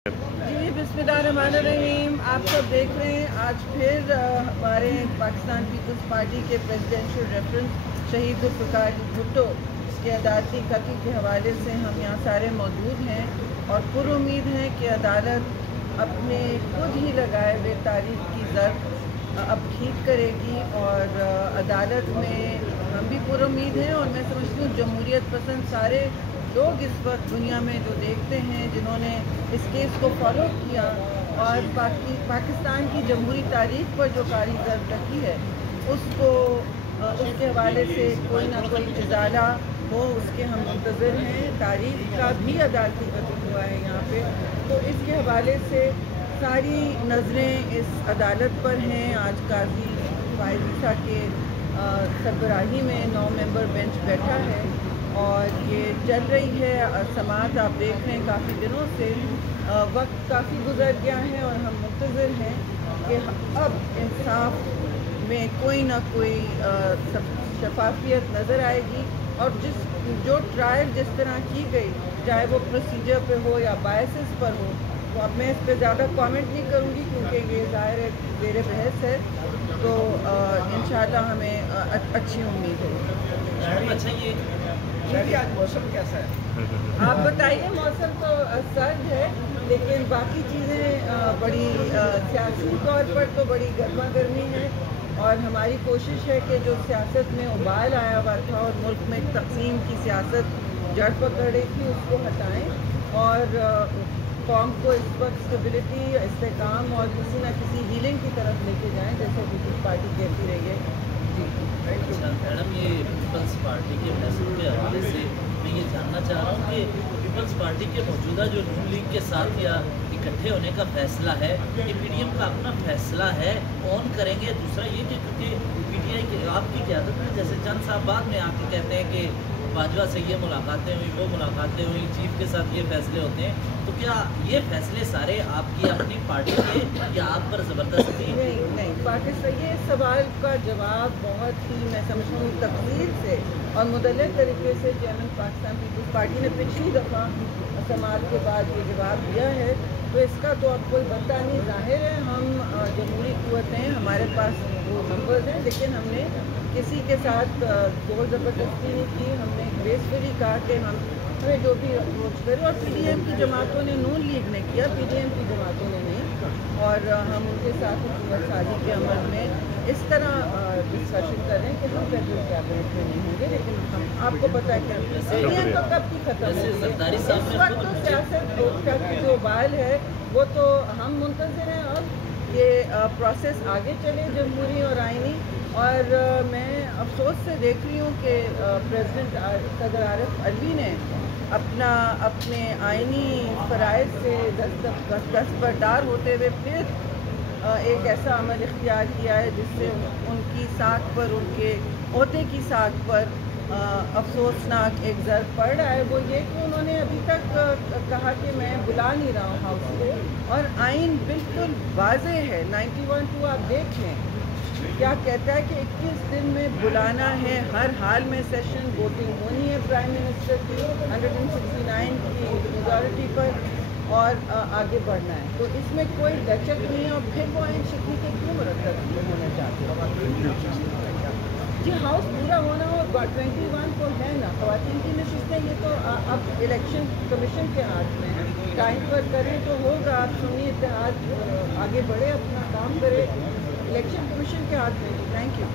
जी बिस्मिल्लाहिर्रहमानिर्रहीम। आप सब देख रहे हैं आज फिर हमारे पाकिस्तान पीपल्स पार्टी के प्रेसिडेंशियल रेफरेंस शहीद ज़ुल्फ़िकार भुट्टो के अदालती कत्ल के हवाले से हम यहाँ सारे मौजूद हैं और पुरुम्मीद हैं कि अदालत अपने खुद ही लगाए हुए तारीख की ज़र्ब अब ठीक करेगी और अदालत में हम भी पुरुम्मीद हैं और मैं समझती हूँ जमहूरियत पसंद सारे लोग इस वक्त दुनिया में जो देखते हैं जिन्होंने इस केस को फॉलो किया और पाकिस्तान की जमहूरी तारीख पर जो कारी ज़र्ब रखी है उसको उसके हवाले से कोई ना कोई इजाला हो उसके हम मुंतज़िर हैं। तारीख का भी अदालती कत्ल हुआ है यहाँ पे, तो इसके हवाले से सारी नज़रें इस अदालत पर हैं। आज काजी फायज़ के सरबराही में 9 मेंबर बेंच बैठा है और ये चल रही है समाअत। आप देख रहे हैं काफ़ी दिनों से वक्त काफ़ी गुजर गया है और हम मुंतज़िर हैं कि अब इंसाफ में कोई ना कोई शफाफियत नज़र आएगी और जो ट्रायल जिस तरह की गई, चाहे वो प्रोसीजर पे हो या बायसेस पर हो, तो अब मैं इस पर ज़्यादा कमेंट नहीं करूँगी क्योंकि ये ज़ाहिर है ज़ेर बहस है। तो इंशाअल्लाह हमें अच्छी उम्मीद है। अच्छा, ये आज मौसम कैसा है? आप बताइए। मौसम तो सर्द है लेकिन बाकी चीज़ें बड़ी सियासी तौर पर तो बड़ी गर्मा गर्मी है और हमारी कोशिश है कि जो सियासत में उबाल आया हुआ था और मुल्क में तकसीम की सियासत जड़ पकड़ रही थी उसको हटाएं और कौम को इस वक्त स्टेबिलिटी, इस्तेकाम और किसी न किसी हीलिंग की तरफ लेके जाएं जैसे पीपल्स पार्टी कहती रही है। जी अच्छा मैडम, ये पीपल्स पार्टी के फैसलों के हवाले से मैं ये जानना चाह रहा हूँ कि पीपल्स पार्टी के मौजूदा जो नून लीग के साथ या इकट्ठे होने का फैसला है, ये पीडीएम का अपना फैसला है, ऑन करेंगे। दूसरा ये कि क्योंकि पीटीआई की आपकी क़यादत में जैसे चंद साहब बाद में आके कहते हैं कि बाजवा से ये मुलाकातें हुई, वो मुलाकातें हुई, चीफ के साथ ये फैसले होते हैं, तो क्या ये फैसले सारे आपकी अपनी पार्टी के या आप पर ज़बरदस्ती? नहीं पाकिस्तान ये सवाल का जवाब बहुत ही मैं समझती हूँ तफसील से और मुदल्लल तरीके से चेयरमैन पाकिस्तान पीपल्स पार्टी ने पिछली दफ़ा समाअत के बाद ये जवाब दिया है, तो इसका तो अब कोई बनता नहीं। ज़ाहिर है हम जमहूरी क़ुव्वतें हमारे पास वो मेंबर्स हैं लेकिन हमने किसी के साथ जोर ज़बरदस्ती नहीं की। हमने ग्रेसफुली कहा कि हमें जो भी अप्रोच करें और पीडीएम की जमातों ने, नून लीग ने किया, पीडीएम की जमातों ने नहीं, और हम उनके साथ हुकूमत साजी के अमल में इस तरह डिस्कशन कर रहे हैं कि हम फेडरल कैबिनेट में नहीं होंगे। लेकिन हम आपको पता है कि पीडीएम तो कब की खत्म होगी, इस वक्त तो सियासत की जो बाल है वो तो हम मुंतज़िर हैं और ये प्रोसेस आगे चले जमहूरी और आइनी। और मैं अफसोस से देख रही हूँ कि प्रेसिडेंट सदर आरिफ अलवी ने अपने आइनी फ़राइज़ से दस्तबरदार होते हुए फिर एक ऐसा अमल इख्तियार किया है जिससे उनकी साख पर, उनके ओहदे की साख पर अफसोसनाक एक ज़र्ब पड़ रहा है। वो ये कि उन्होंने अभी तक कहा कि मैं बुला नहीं रहा हूँ हाउस को, और आइन बिल्कुल वाज़ेह है 91(2) आप देख लें क्या कहता है कि 21 दिन में बुलाना है, हर हाल में सेशन, वोटिंग होनी है प्राइम मिनिस्टर की 169 की मेजॉरिटी पर और आगे बढ़ना है। तो इसमें कोई लचक नहीं है और फिर वो आइन शक्ल के क्यों मुरतब होना चाहते हैं? जी हाउस पूरा होना और 21 को है ना ख़वातीन की नशिस्तें, ये तो अब इलेक्शन कमीशन के हाथ में है। टाइम पर करें तो होगा, आप सुन्नी इत्तेहाद आगे बढ़े, अपना काम करे, इलेक्शन कमीशन के हाथ में। Thank you.